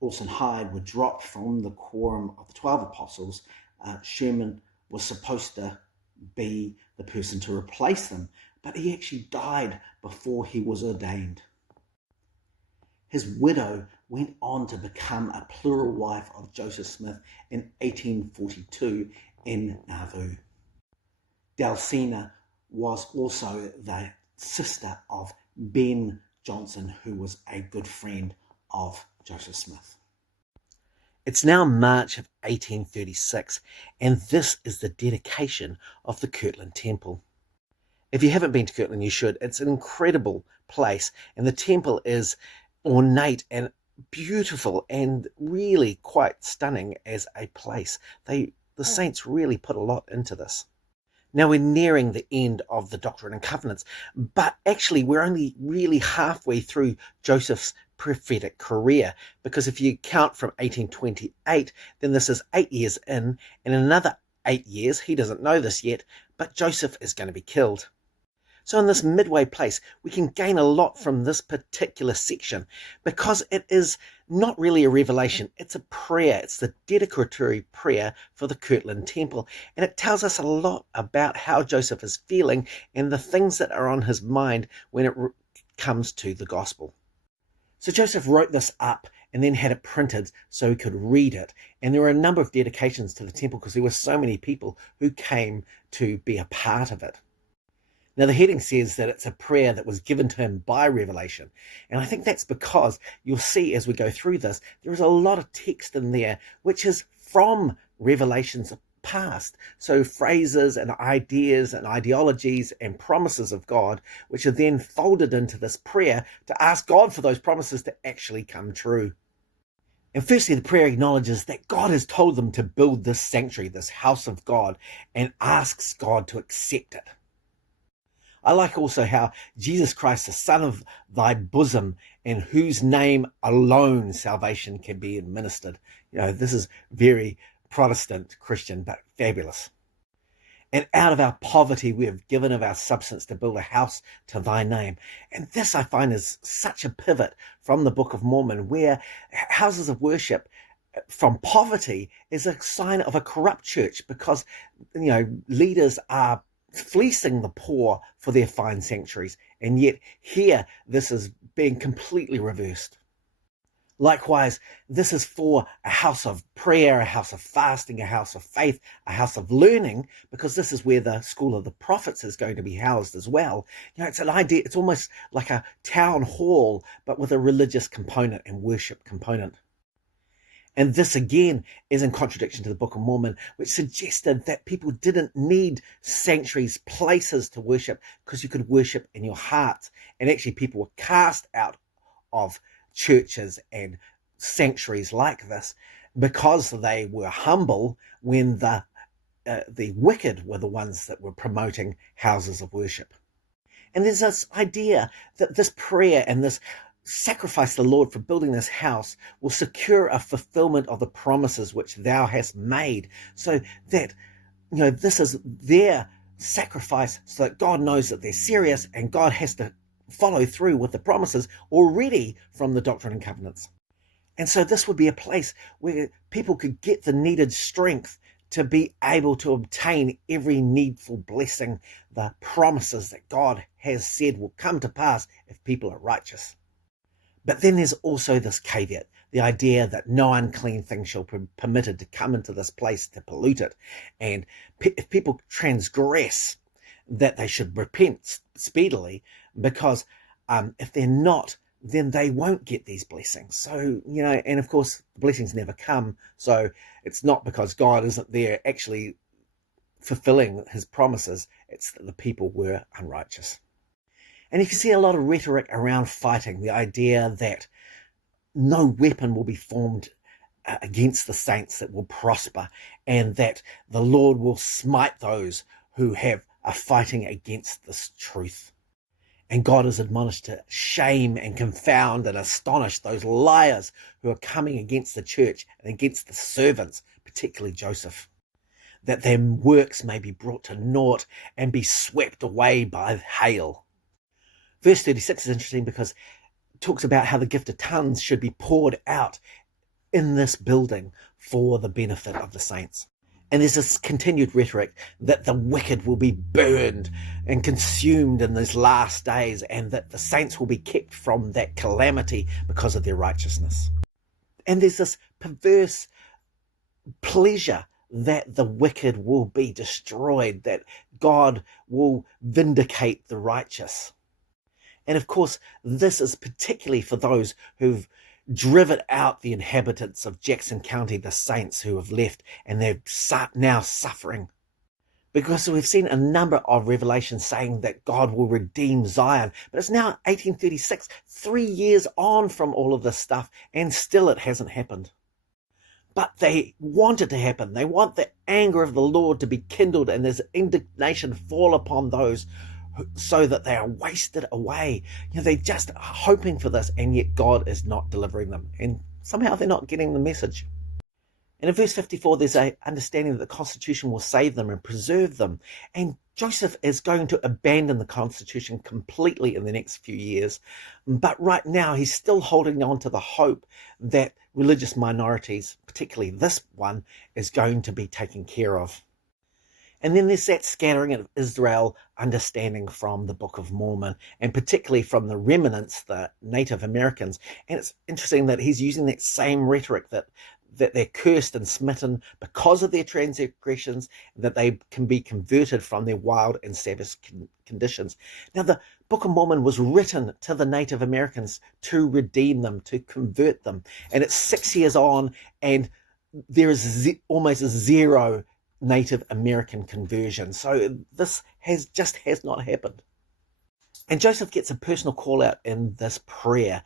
Orson Hyde were dropped from the Quorum of the 12 Apostles, Sherman was supposed to be the person to replace them, but he actually died before he was ordained. His widow went on to become a plural wife of Joseph Smith in 1842 in Nauvoo. Delsina was also the sister of Ben Jonson, who was a good friend of Joseph Smith. It's now March of 1836, and this is the dedication of the Kirtland Temple. If you haven't been to Kirtland, you should. It's an incredible place, and the temple is ornate and beautiful and really quite stunning as a place. The saints really put a lot into this. Now we're nearing the end of the Doctrine and Covenants, but actually we're only really halfway through Joseph's prophetic career, because if you count from 1828, then this is 8 years in, and in another 8 years, he doesn't know this yet, but Joseph is going to be killed. So in this midway place, we can gain a lot from this particular section, because it is not really a revelation, it's a prayer. It's the dedicatory prayer for the Kirtland Temple, and it tells us a lot about how Joseph is feeling and the things that are on his mind when it comes to the gospel. So Joseph wrote this up and then had it printed so he could read it. And there were a number of dedications to the temple because there were so many people who came to be a part of it. Now, the heading says that it's a prayer that was given to him by revelation. And I think that's because you'll see as we go through this, there is a lot of text in there which is from revelations past. So phrases and ideas and ideologies and promises of God, which are then folded into this prayer to ask God for those promises to actually come true. And firstly, the prayer acknowledges that God has told them to build this sanctuary, this house of God, and asks God to accept it. I like also how Jesus Christ, the Son of thy bosom, in whose name alone salvation can be administered. This is very Protestant Christian, but fabulous. And out of our poverty we have given of our substance to build a house to thy name. And this I find is such a pivot from the Book of Mormon, where houses of worship from poverty is a sign of a corrupt church, because leaders are fleecing the poor for their fine sanctuaries, and yet here this is being completely reversed. Likewise, this is for a house of prayer, a house of fasting, a house of faith, a house of learning, because this is where the school of the prophets is going to be housed as well. It's an idea, it's almost like a town hall, but with a religious component and worship component. And this again is in contradiction to the Book of Mormon, which suggested that people didn't need sanctuaries, places to worship, because you could worship in your heart. And actually people were cast out of churches and sanctuaries like this because they were humble, when the wicked were the ones that were promoting houses of worship. And there's this idea that this prayer and this sacrifice to the Lord for building this house will secure a fulfillment of the promises which thou hast made, so that this is their sacrifice, so that God knows that they're serious and God has to follow through with the promises already from the Doctrine and Covenants. And so this would be a place where people could get the needed strength to be able to obtain every needful blessing, the promises that God has said will come to pass if people are righteous. But then there's also this caveat. the idea that no unclean thing shall be permitted to come into this place to pollute it. And if people transgress, that they should repent speedily, because if they're not, then they won't get these blessings. So, and of course, the blessings never come. So it's not because God isn't there actually fulfilling his promises, it's that the people were unrighteous. And you can see a lot of rhetoric around fighting, the idea that no weapon will be formed against the saints that will prosper, and that the Lord will smite those who are fighting against this truth. And God is admonished to shame and confound and astonish those liars who are coming against the church and against the servants, particularly Joseph, that their works may be brought to naught and be swept away by hail. Verse 36 is interesting because it talks about how the gift of tongues should be poured out in this building for the benefit of the saints. And there's this continued rhetoric that the wicked will be burned and consumed in these last days, and that the saints will be kept from that calamity because of their righteousness. And there's this perverse pleasure that the wicked will be destroyed, that God will vindicate the righteous. And of course, this is particularly for those who've driven out the inhabitants of Jackson County, the saints who have left, and they're now suffering. Because we've seen a number of revelations saying that God will redeem Zion, but it's now 1836, 3 years on from all of this stuff, and still it hasn't happened. But they want it to happen. They want the anger of the Lord to be kindled, and there's indignation fall upon those so that they are wasted away. They're just hoping for this, and yet God is not delivering them. And somehow they're not getting the message. And in verse 54, there's an understanding that the Constitution will save them and preserve them. And Joseph is going to abandon the Constitution completely in the next few years. But right now, he's still holding on to the hope that religious minorities, particularly this one, is going to be taken care of. And then there's that scattering of Israel understanding from the Book of Mormon, and particularly from the remnants, the Native Americans. And it's interesting that he's using that same rhetoric that they're cursed and smitten because of their transgressions, that they can be converted from their wild and savage conditions. Now, the Book of Mormon was written to the Native Americans to redeem them, to convert them. And it's 6 years on, and there is almost zero Native American conversion. So this has not happened. And Joseph gets a personal call out in this prayer.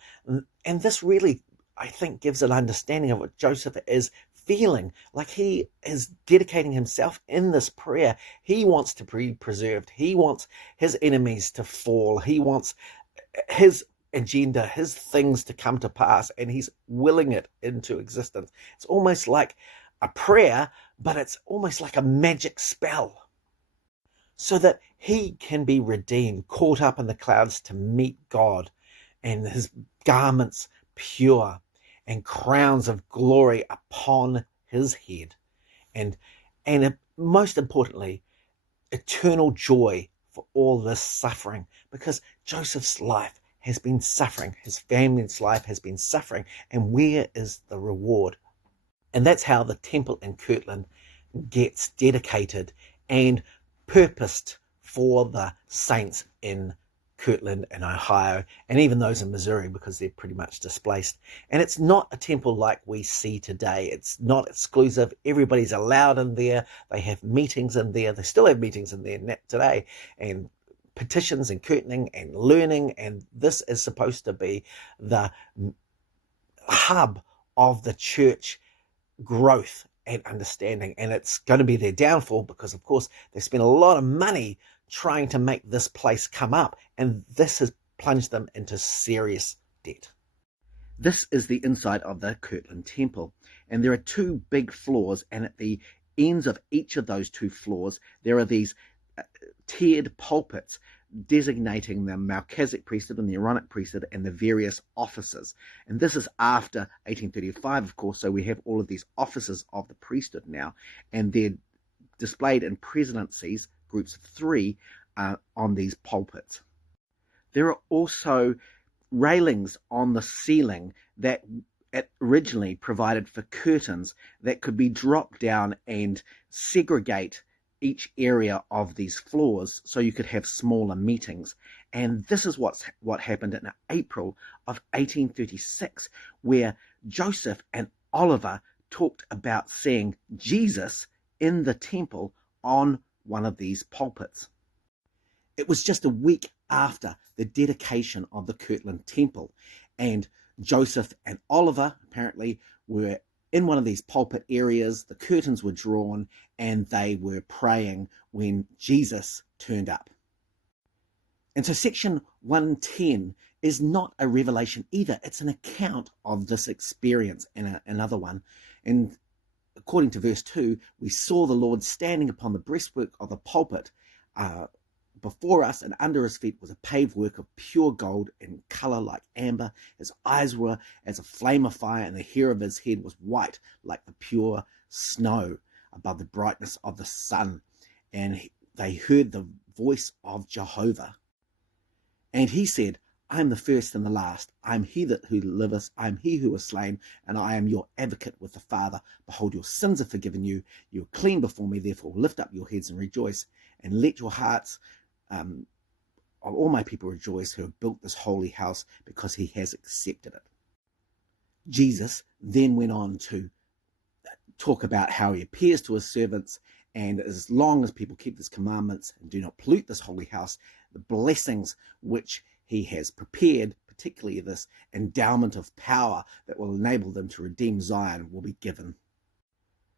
And this really, I think, gives an understanding of what Joseph is feeling. Like he is dedicating himself in this prayer. He wants to be preserved. He wants his enemies to fall. He wants his agenda, his things to come to pass, and he's willing it into existence. It's almost like a prayer, but it's almost like a magic spell, so that he can be redeemed, caught up in the clouds to meet God, and his garments pure, and crowns of glory upon his head, and most importantly, eternal joy for all this suffering, because Joseph's life has been suffering, his family's life has been suffering, and where is the reward? And that's how the temple in Kirtland gets dedicated and purposed for the saints in Kirtland and Ohio, and even those in Missouri, because they're pretty much displaced. And it's not a temple like we see today. It's not exclusive. Everybody's allowed in there. They have meetings in there. They still have meetings in there today, and petitions and curtaining and learning. And this is supposed to be the hub of the church growth and understanding. And it's going to be their downfall because, of course, they spent a lot of money trying to make this place come up, and this has plunged them into serious debt. This is the inside of the Kirtland Temple, and there are two big floors, and at the ends of each of those two floors there are these tiered pulpits designating the Melchizedek priesthood and the Aaronic priesthood and the various offices. And this is after 1835, of course, so we have all of these offices of the priesthood now, and they're displayed in presidencies, groups of three, on these pulpits. There are also railings on the ceiling that it originally provided for curtains that could be dropped down and segregate each area of these floors so you could have smaller meetings. And this is what happened in April of 1836, where Joseph and Oliver talked about seeing Jesus in the temple on one of these pulpits. It was just a week after the dedication of the Kirtland Temple, and Joseph and Oliver apparently were in one of these pulpit areas. The curtains were drawn and they were praying when Jesus turned up. And so section 110 is not a revelation either. It's an account of this experience. And another one. And according to verse 2, we saw the Lord standing upon the breastwork of the pulpit. Before us and under his feet was a paved work of pure gold in colour like amber. His eyes were as a flame of fire, and the hair of his head was white like the pure snow above the brightness of the sun. And they heard the voice of Jehovah. And he said, I am the first and the last. I am he who liveth. I am he who was slain, and I am your advocate with the Father. Behold, your sins are forgiven you. You are clean before me. Therefore lift up your heads and rejoice, and let your hearts of all my people rejoice who have built this holy house, because he has accepted it. Jesus then went on to talk about how he appears to his servants, and as long as people keep his commandments and do not pollute this holy house, the blessings which he has prepared, particularly this endowment of power that will enable them to redeem Zion, will be given.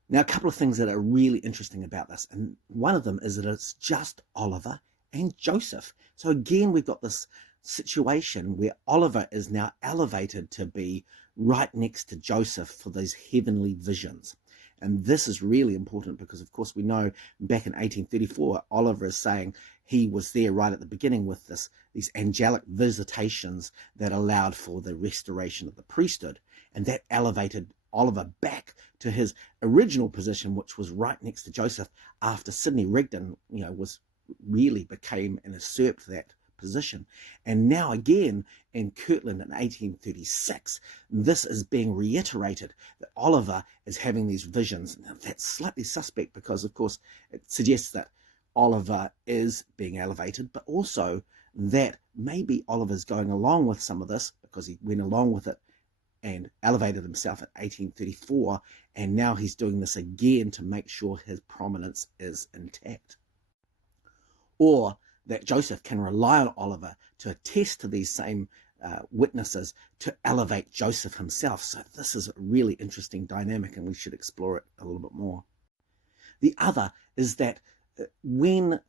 Now, a couple of things that are really interesting about this, and one of them is that it's just Oliver and Joseph. So again, we've got this situation where Oliver is now elevated to be right next to Joseph for these heavenly visions. And this is really important because, of course, we know back in 1834, Oliver is saying he was there right at the beginning with these angelic visitations that allowed for the restoration of the priesthood. And that elevated Oliver back to his original position, which was right next to Joseph, after Sidney Rigdon, became and usurped that position. And now again in Kirtland in 1836, this is being reiterated, that Oliver is having these visions. Now, that's slightly suspect because, of course, it suggests that Oliver is being elevated, but also that maybe Oliver's going along with some of this because he went along with it and elevated himself in 1834, and now he's doing this again to make sure his prominence is intact. Or that Joseph can rely on Oliver to attest to these same witnesses to elevate Joseph himself. So this is a really interesting dynamic, and we should explore it a little bit more. The other is that when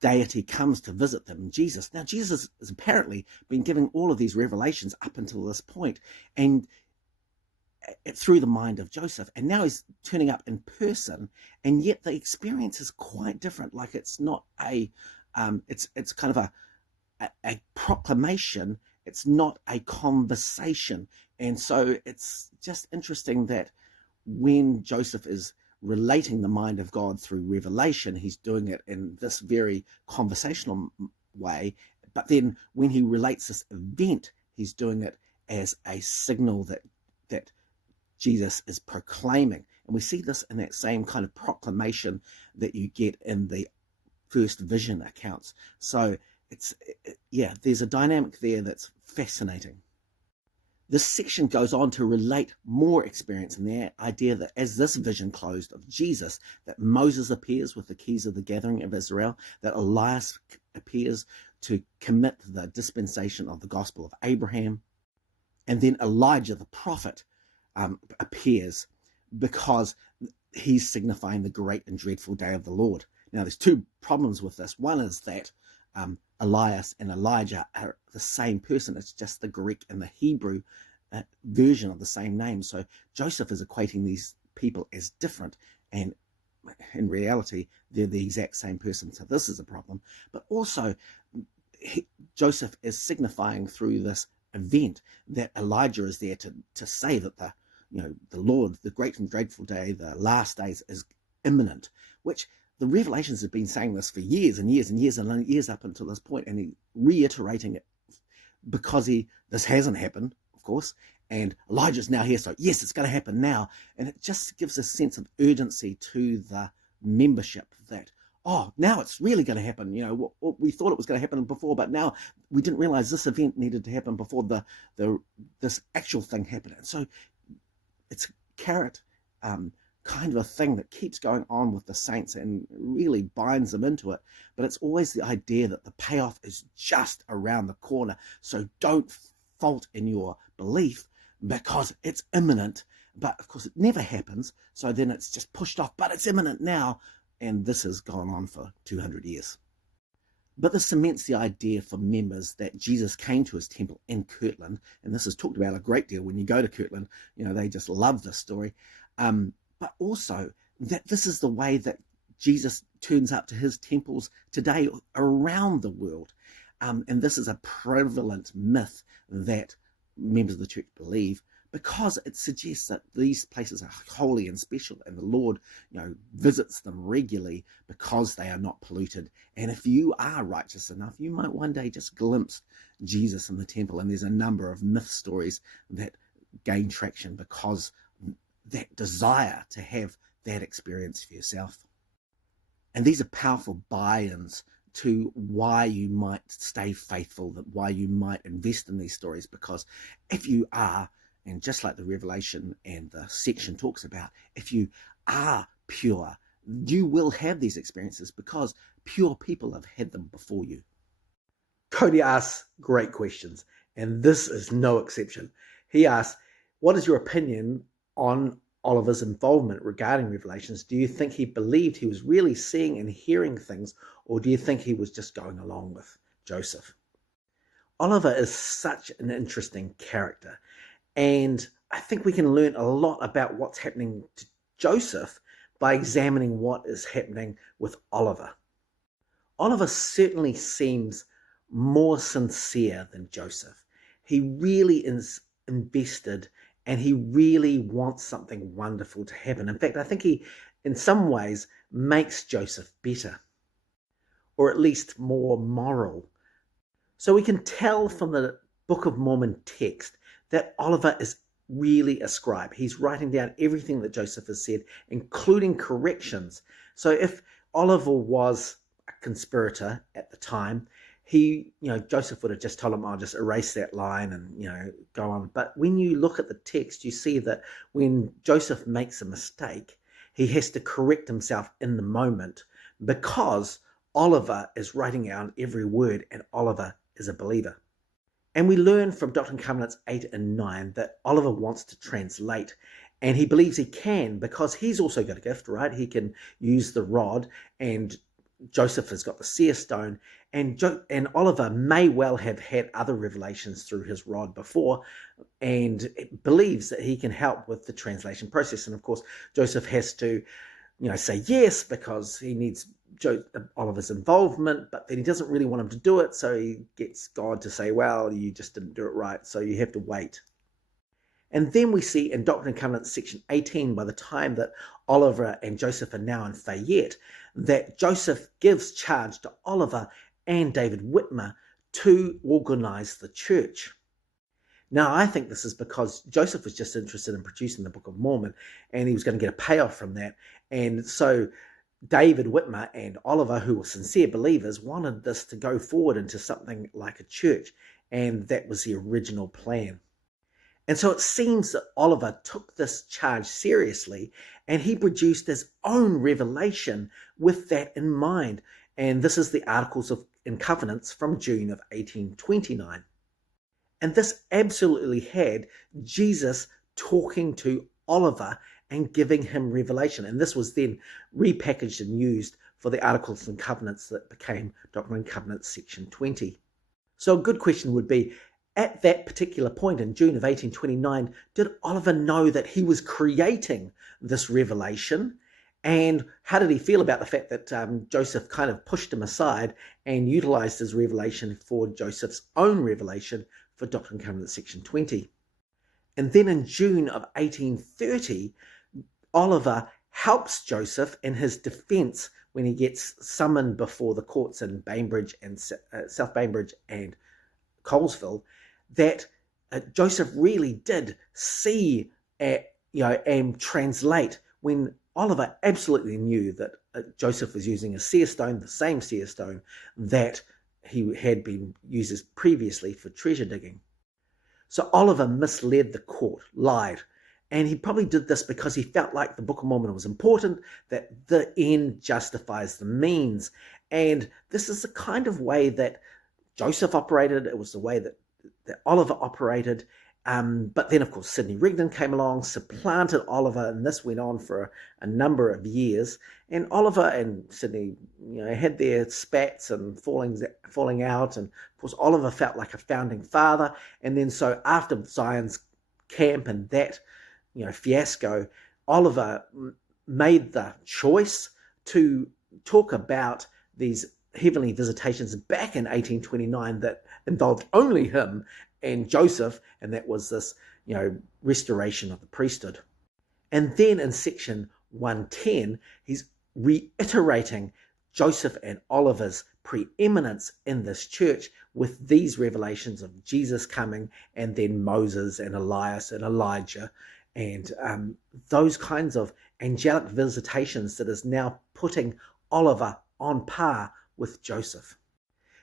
deity comes to visit them, Jesus has apparently been giving all of these revelations up until this point, and through the mind of Joseph, and now he's turning up in person, and yet the experience is quite different. Like, it's not it's kind of a proclamation. It's not a conversation. And so it's just interesting that when Joseph is relating the mind of God through revelation, he's doing it in this very conversational way. But then when he relates this event, he's doing it as a signal that Jesus is proclaiming. And we see this in that same kind of proclamation that you get in the first vision accounts. So there's a dynamic there that's fascinating. This section goes on to relate more experience in the idea that as this vision closed of Jesus, that Moses appears with the keys of the gathering of Israel, that Elias appears to commit the dispensation of the gospel of Abraham, and then Elijah the prophet appears because he's signifying the great and dreadful day of the Lord. Now, there's two problems with this. One is that Elias and Elijah are the same person. It's just the Greek and the Hebrew version of the same name. So Joseph is equating these people as different, and in reality, they're the exact same person. So this is a problem. But also, Joseph is signifying through this event that Elijah is there to say that the Lord, the great and dreadful day, the last days, is imminent, which the Revelations have been saying this for years and years and years and years up until this point, and he's reiterating it because this hasn't happened, of course, and Elijah's now here, so yes, it's going to happen now. And it just gives a sense of urgency to the membership that, oh, now it's really going to happen. We thought it was going to happen before, but now we didn't realize this event needed to happen before this actual thing happened. And so it's carrot kind of a thing that keeps going on with the saints and really binds them into it. But it's always the idea that the payoff is just around the corner. So don't fault in your belief because it's imminent. But of course it never happens. So then it's just pushed off, but it's imminent now. And this has gone on for 200 years. But this cements the idea for members that Jesus came to his temple in Kirtland. And this is talked about a great deal when you go to Kirtland. They just love this story. But also that this is the way that Jesus turns up to his temples today around the world. And this is a prevalent myth that members of the church believe, because it suggests that these places are holy and special, and the Lord, visits them regularly because they are not polluted. And if you are righteous enough, you might one day just glimpse Jesus in the temple. And there's a number of myth stories that gain traction because that desire to have that experience for yourself. And these are powerful buy-ins to why you might stay faithful, why you might invest in these stories, because if you are, and just like the Revelation and the section talks about, if you are pure, you will have these experiences because pure people have had them before you. Cody asks great questions, and this is no exception. He asks, what is your opinion on Oliver's involvement regarding Revelations? Do you think he believed he was really seeing and hearing things, or do you think he was just going along with Joseph? Oliver is such an interesting character, and I think we can learn a lot about what's happening to Joseph by examining what is happening with Oliver. Oliver certainly seems more sincere than Joseph. He really is invested, and he really wants something wonderful to happen. In fact, I think he, in some ways, makes Joseph better, or at least more moral. So we can tell from the Book of Mormon text that Oliver is really a scribe. He's writing down everything that Joseph has said, including corrections. So if Oliver was a conspirator at the time, Joseph would have just told him, I'll just erase that line and, go on. But when you look at the text, you see that when Joseph makes a mistake, he has to correct himself in the moment because Oliver is writing out every word, and Oliver is a believer. And we learn from Doctrine and Covenants 8 and 9 that Oliver wants to translate, and he believes he can because he's also got a gift, right? He can use the rod, and Joseph has got the seer stone, and Oliver may well have had other revelations through his rod before, and believes that he can help with the translation process. And of course, Joseph has to, say yes because he needs Oliver's involvement, but then he doesn't really want him to do it, so he gets God to say, well, you just didn't do it right, so you have to wait. And then we see in Doctrine and Covenants section 18, by the time that Oliver and Joseph are now in Fayette, that Joseph gives charge to Oliver and David Whitmer to organize the church. Now, I think this is because Joseph was just interested in producing the Book of Mormon, and he was going to get a payoff from that. And so David Whitmer and Oliver, who were sincere believers, wanted this to go forward into something like a church, and that was the original plan. And so it seems that Oliver took this charge seriously, and he produced his own revelation with that in mind. And this is the Articles and Covenants from June of 1829. And this absolutely had Jesus talking to Oliver and giving him revelation. And this was then repackaged and used for the Articles and Covenants that became Doctrine and Covenants section 20. So a good question would be, at that particular point in June of 1829, did Oliver know that he was creating this revelation? And how did he feel about the fact that Joseph kind of pushed him aside and utilized his revelation for Joseph's own revelation for Doctrine and Covenants section 20? And then in June of 1830, Oliver helps Joseph in his defense when he gets summoned before the courts in Bainbridge and South Bainbridge and Colesville, that Joseph really did see and translate when Oliver absolutely knew that Joseph was using a seer stone, the same seer stone that he had been used previously for treasure digging. So Oliver misled the court, lied, and he probably did this because he felt like the Book of Mormon was important, that the end justifies the means. And this is the kind of way that Joseph operated. It was the way that Oliver operated. But then, of course, Sidney Rigdon came along, supplanted Oliver, and this went on for a number of years. And Oliver and Sidney, had their spats and falling out. And, of course, Oliver felt like a founding father. And then so after Zion's camp and that, fiasco, Oliver made the choice to talk about these heavenly visitations back in 1829 that involved only him and Joseph, and that was this, restoration of the priesthood. And then in section 110, he's reiterating Joseph and Oliver's preeminence in this church with these revelations of Jesus coming, and then Moses and Elias and Elijah, and those kinds of angelic visitations that is now putting Oliver on par with Joseph.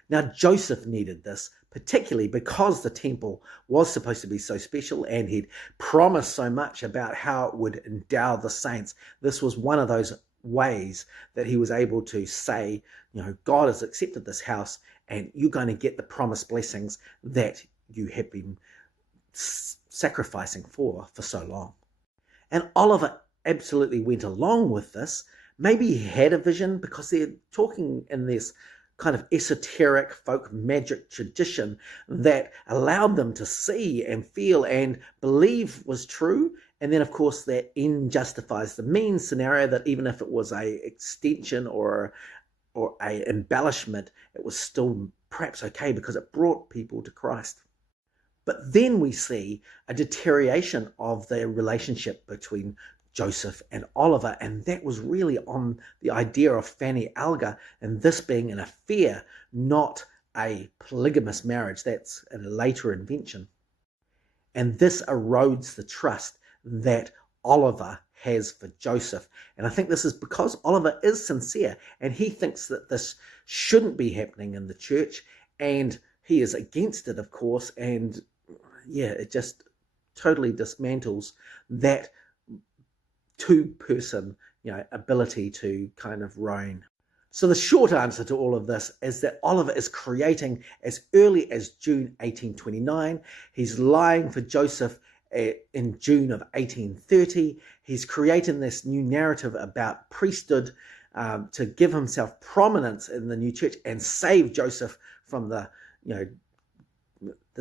Now, Joseph needed this, particularly because the temple was supposed to be so special and he'd promised so much about how it would endow the saints. This was one of those ways that he was able to say, God has accepted this house and you're going to get the promised blessings that you have been sacrificing for so long. And Oliver absolutely went along with this. Maybe he had a vision, because they're talking in this kind of esoteric folk magic tradition that allowed them to see and feel and believe was true. And then, of course, that end justifies the means scenario, that even if it was a extension or a embellishment, it was still perhaps okay because it brought people to Christ. But then we see a deterioration of the relationship between Joseph and Oliver, and that was really on the idea of Fanny Alger, and this being an affair, not a polygamous marriage. That's a later invention. And this erodes the trust that Oliver has for Joseph. And I think this is because Oliver is sincere, and he thinks that this shouldn't be happening in the church, and he is against it, of course, and it just totally dismantles that two-person, ability to kind of reign. So the short answer to all of this is that Oliver is creating as early as June 1829. He's lying for Joseph in June of 1830. He's creating this new narrative about priesthood to give himself prominence in the new church and save Joseph from the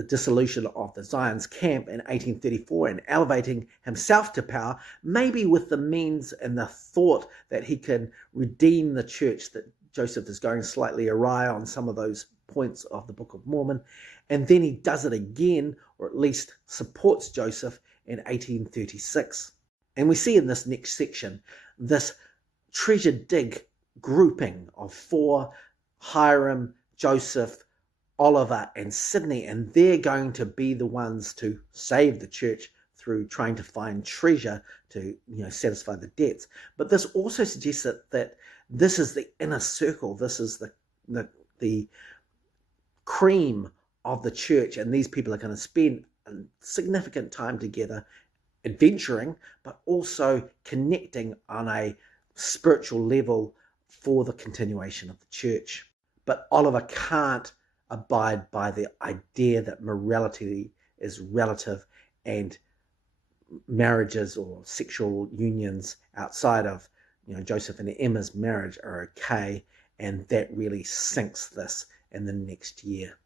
dissolution of the Zion's camp in 1834, and elevating himself to power, maybe with the means and the thought that he can redeem the church, that Joseph is going slightly awry on some of those points of the Book of Mormon. And then he does it again, or at least supports Joseph, in 1836. And we see in this next section this treasure dig grouping of four: Hiram, Joseph, Oliver and Sidney, and they're going to be the ones to save the church through trying to find treasure to satisfy the debts. But this also suggests that this is the inner circle. This is the cream of the church, and these people are going to spend a significant time together, adventuring, but also connecting on a spiritual level for the continuation of the church. But Oliver can't abide by the idea that morality is relative and marriages or sexual unions outside of Joseph and Emma's marriage are okay, and that really sinks this in the next year.